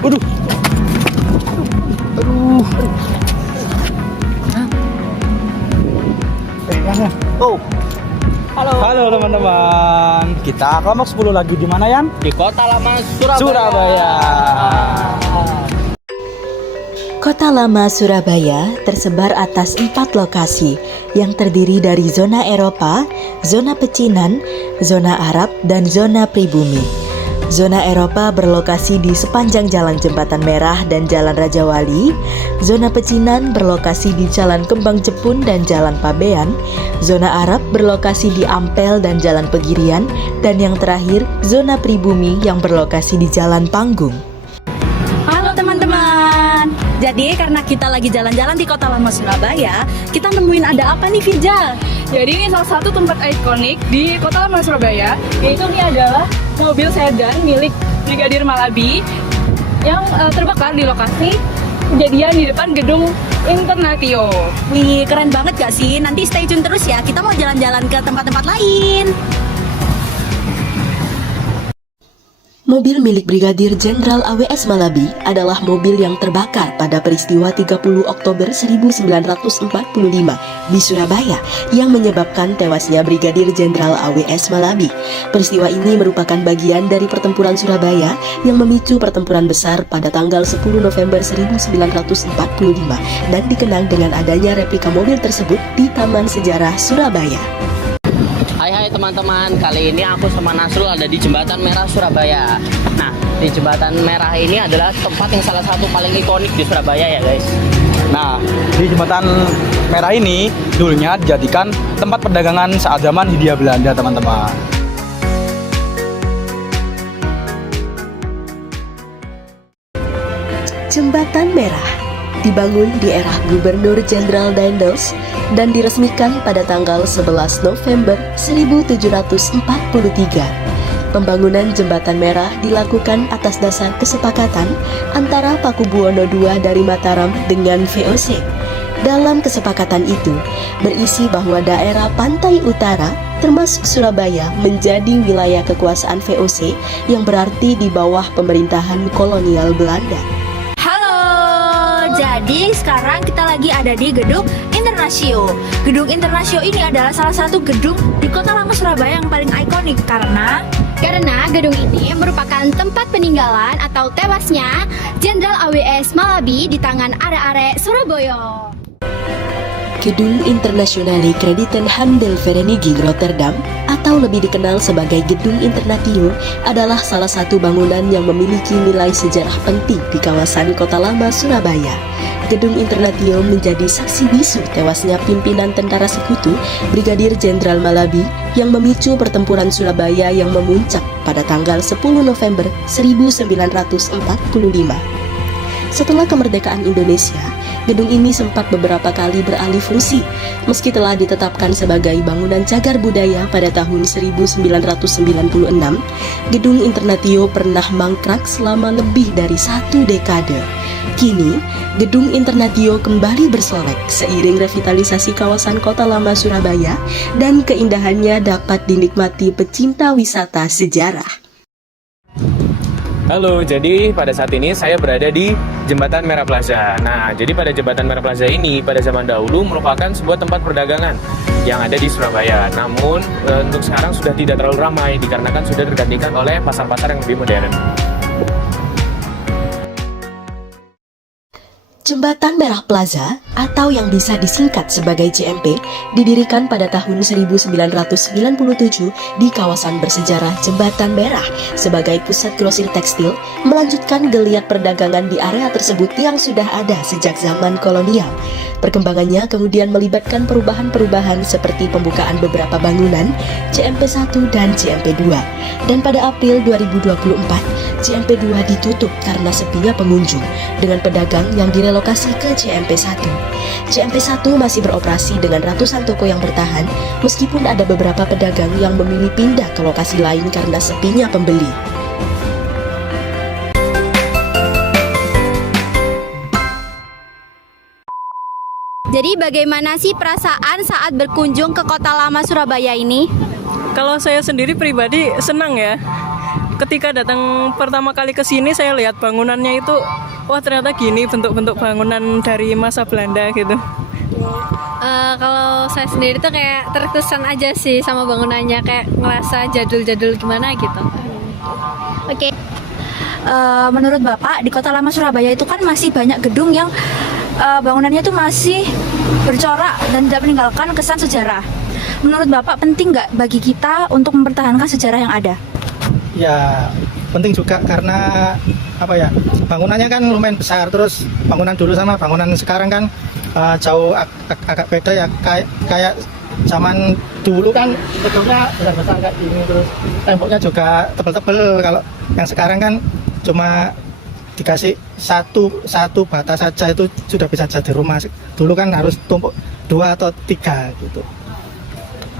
Waduh. Aduh. Yan. Oh. Halo teman-teman. Kita kelompok 10 lagi di mana, Yan? Di Kota Lama Surabaya. Surabaya. Kota Lama Surabaya tersebar atas 4 lokasi yang terdiri dari zona Eropa, zona pecinan, zona Arab, dan zona pribumi. Zona Eropa berlokasi di sepanjang Jalan Jembatan Merah dan Jalan Raja Wali. Zona pecinan berlokasi di Jalan Kembang Jepun dan Jalan Pabean. Zona Arab berlokasi di Ampel dan Jalan Pegirian. Dan yang terakhir, zona pribumi yang berlokasi di Jalan Panggung. Halo teman-teman. Jadi karena kita lagi jalan-jalan di Kota Lama Surabaya, kita nemuin ada apa nih, Firja? Jadi ini salah satu tempat ikonik di Kota Lama Surabaya, yaitu ini adalah mobil sedan milik Brigadir Malabi yang terbakar di lokasi kejadian di depan gedung Internatio. Wih, keren banget gak sih? Nanti stay tune terus ya, kita mau jalan-jalan ke tempat-tempat lain. Mobil milik Brigadir Jenderal AWS Malabi adalah mobil yang terbakar pada peristiwa 30 Oktober 1945 di Surabaya yang menyebabkan tewasnya Brigadir Jenderal AWS Malabi. Peristiwa ini merupakan bagian dari pertempuran Surabaya yang memicu pertempuran besar pada tanggal 10 November 1945 dan dikenang dengan adanya replika mobil tersebut di Taman Sejarah Surabaya. Hai teman-teman, kali ini aku sama Nasrul ada di Jembatan Merah Surabaya. Nah, di Jembatan Merah ini adalah tempat yang salah satu paling ikonik di Surabaya ya guys. Nah, di Jembatan Merah ini dulunya dijadikan tempat perdagangan saat zaman Hindia Belanda, teman-teman. Jembatan Merah dibangun di era Gubernur Jenderal Daendels dan diresmikan pada tanggal 11 November 1743. Pembangunan Jembatan Merah dilakukan atas dasar kesepakatan antara Pakubuwono II dari Mataram dengan VOC. Dalam kesepakatan itu, berisi bahwa daerah pantai utara termasuk Surabaya menjadi wilayah kekuasaan VOC yang berarti di bawah pemerintahan kolonial Belanda. Jadi sekarang kita lagi ada di Gedung Internasio. Gedung Internasio ini adalah salah satu gedung di Kota Lama Surabaya yang paling ikonik karena gedung ini merupakan tempat peninggalan atau tewasnya Jenderal AWS Malabi di tangan arek-arek Surabaya. Gedung Internasionale Krediten Handel Vereniging Rotterdam atau lebih dikenal sebagai Gedung Internatio adalah salah satu bangunan yang memiliki nilai sejarah penting di kawasan Kota Lama Surabaya. Gedung Internatio menjadi saksi bisu tewasnya pimpinan tentara sekutu Brigadir Jenderal Malabi yang memicu pertempuran Surabaya yang memuncak pada tanggal 10 November 1945. Setelah kemerdekaan Indonesia, gedung ini sempat beberapa kali beralih fungsi. Meski telah ditetapkan sebagai bangunan cagar budaya pada tahun 1996, Gedung Internatio pernah mangkrak selama lebih dari 1 dekade. Kini, Gedung Internatio kembali bersolek seiring revitalisasi kawasan Kota Lama Surabaya dan keindahannya dapat dinikmati pecinta wisata sejarah. Halo, jadi pada saat ini saya berada di Jembatan Merah Plaza. Nah, jadi pada Jembatan Merah Plaza ini pada zaman dahulu merupakan sebuah tempat perdagangan yang ada di Surabaya. Namun, untuk sekarang sudah tidak terlalu ramai dikarenakan sudah tergantikan oleh pasar-pasar yang lebih modern. Jembatan Merah Plaza atau yang bisa disingkat sebagai JMP didirikan pada tahun 1997 di kawasan bersejarah Jembatan Merah sebagai pusat grosir tekstil, melanjutkan geliat perdagangan di area tersebut yang sudah ada sejak zaman kolonial. Perkembangannya kemudian melibatkan perubahan-perubahan seperti pembukaan beberapa bangunan JMP 1 dan JMP 2. Dan pada April 2024, JMP 2 ditutup karena sepinya pengunjung dengan pedagang yang direlokasi ke JMP 1. JMP 1 masih beroperasi dengan ratusan toko yang bertahan, meskipun ada beberapa pedagang yang memilih pindah ke lokasi lain karena sepinya pembeli. Jadi bagaimana sih perasaan saat berkunjung ke Kota Lama Surabaya ini? Kalau saya sendiri pribadi senang ya, ketika datang pertama kali ke sini saya lihat bangunannya itu, wah ternyata gini bentuk-bentuk bangunan dari masa Belanda gitu. Kalau saya sendiri tuh kayak terkesan aja sih sama bangunannya, kayak ngerasa jadul-jadul gimana gitu. Oke. Menurut Bapak, di Kota Lama Surabaya itu kan masih banyak gedung yang bangunannya tuh masih bercorak dan tidak meninggalkan kesan sejarah. Menurut Bapak penting nggak bagi kita untuk mempertahankan sejarah yang ada? Ya penting juga karena apa ya, bangunannya kan lumayan besar, terus bangunan dulu sama bangunan sekarang kan jauh agak beda ya, kayak zaman dulu kan gedungnya besar-besar kayak gini, terus temboknya juga tebel-tebel. Kalau yang sekarang kan cuma dikasih satu bata saja itu sudah bisa jadi rumah. Dulu kan harus tumpuk 2 atau 3 gitu.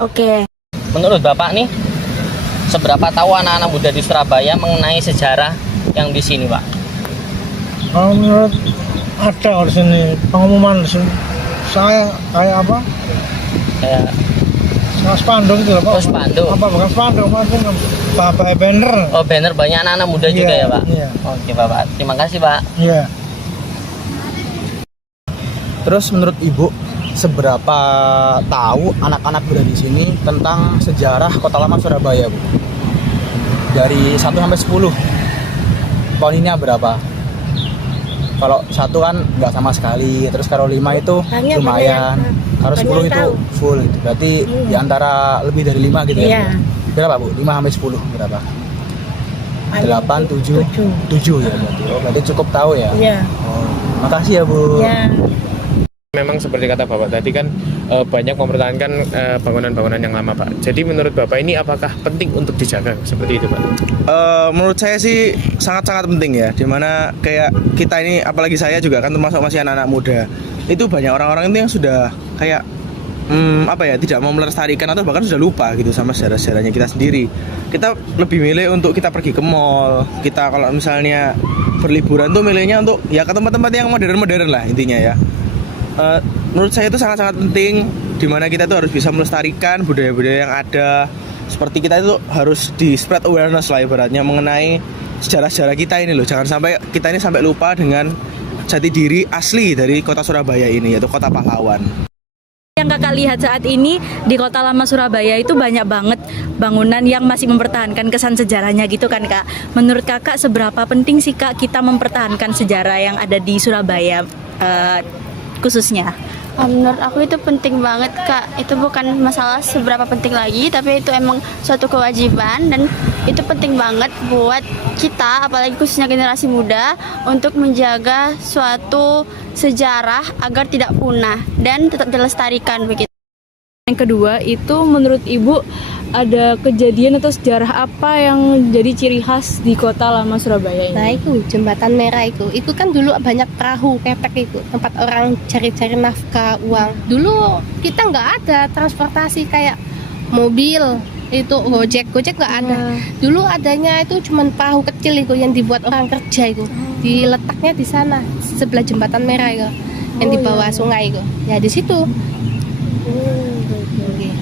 Oke. Menurut Bapak nih, seberapa tahu anak-anak muda di Surabaya mengenai sejarah yang di sini, Pak? Kalau menurut ada di sini pengumuman di sini. Saya kayak apa? Kayak spanduk gitu loh, Pak. Oh, spanduk. Apa bukan spanduk, maksudnya Bapak banner. Oh, banner banyak anak-anak muda juga ya, Pak? Iya. Oke, Bapak. Terima kasih, Pak. Iya. Terus menurut Ibu, seberapa tahu anak-anak muda di sini tentang sejarah Kota Lama Surabaya, Bu? Dari 1 sampai 10. Poinnya berapa? Kalau 1 kan nggak sama sekali, terus kalau 5 itu lumayan, kalau 10 itu full gitu. Berarti di antara lebih dari 5 gitu ya? Berapa, Bu? 5 sampai 10 berapa? 8, 7 ya berarti. Oh, berarti cukup tahu ya? Iya. Oh, makasih ya, Bu. Iya. Memang seperti kata Bapak tadi kan banyak mempertahankan bangunan-bangunan yang lama, Pak. Jadi menurut Bapak ini apakah penting untuk dijaga seperti itu, Pak? Menurut saya sih sangat-sangat penting ya. Dimana kayak kita ini, apalagi saya juga kan termasuk masih anak-anak muda. Itu banyak orang-orang itu yang sudah kayak tidak mau melestarikan atau bahkan sudah lupa gitu sama sejarah-sejarahnya kita sendiri. Kita lebih milih untuk kita pergi ke mall. Kita kalau misalnya berliburan tuh milihnya untuk ya ke tempat-tempat yang modern-modern lah intinya ya. Menurut saya itu sangat-sangat penting, dimana kita itu harus bisa melestarikan budaya-budaya yang ada. Seperti kita itu harus di spread awareness lah ibaratnya mengenai sejarah-sejarah kita ini loh. Jangan sampai kita ini sampai lupa dengan jati diri asli dari kota Surabaya ini, yaitu kota pahlawan. Yang kakak lihat saat ini di Kota Lama Surabaya itu banyak banget bangunan yang masih mempertahankan kesan sejarahnya gitu kan, Kak. Menurut kakak seberapa penting sih, Kak, kita mempertahankan sejarah yang ada di Surabaya khususnya? Menurut aku itu penting banget, Kak. Itu bukan masalah seberapa penting lagi, tapi itu emang suatu kewajiban dan itu penting banget buat kita, apalagi khususnya generasi muda, untuk menjaga suatu sejarah agar tidak punah dan tetap dilestarikan begitu. Yang kedua itu menurut Ibu ada kejadian atau sejarah apa yang jadi ciri khas di Kota Lama Surabaya ini? Nah itu Jembatan Merah itu kan dulu banyak perahu ketek itu, tempat orang cari-cari nafkah uang. Dulu kita nggak ada transportasi kayak mobil itu, gojek nggak ada. Dulu adanya itu cuman perahu kecil itu yang dibuat orang kerja itu, diletaknya di sana sebelah Jembatan Merah itu, yang di bawah sungai itu. Ya di situ.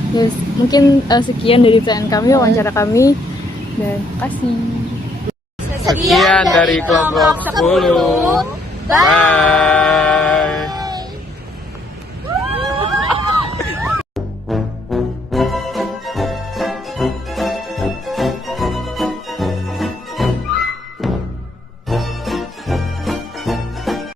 Yes, mungkin sekian dari PN kami, wawancara kami, dan kasih. Sekian dari kelompok 10. Bye.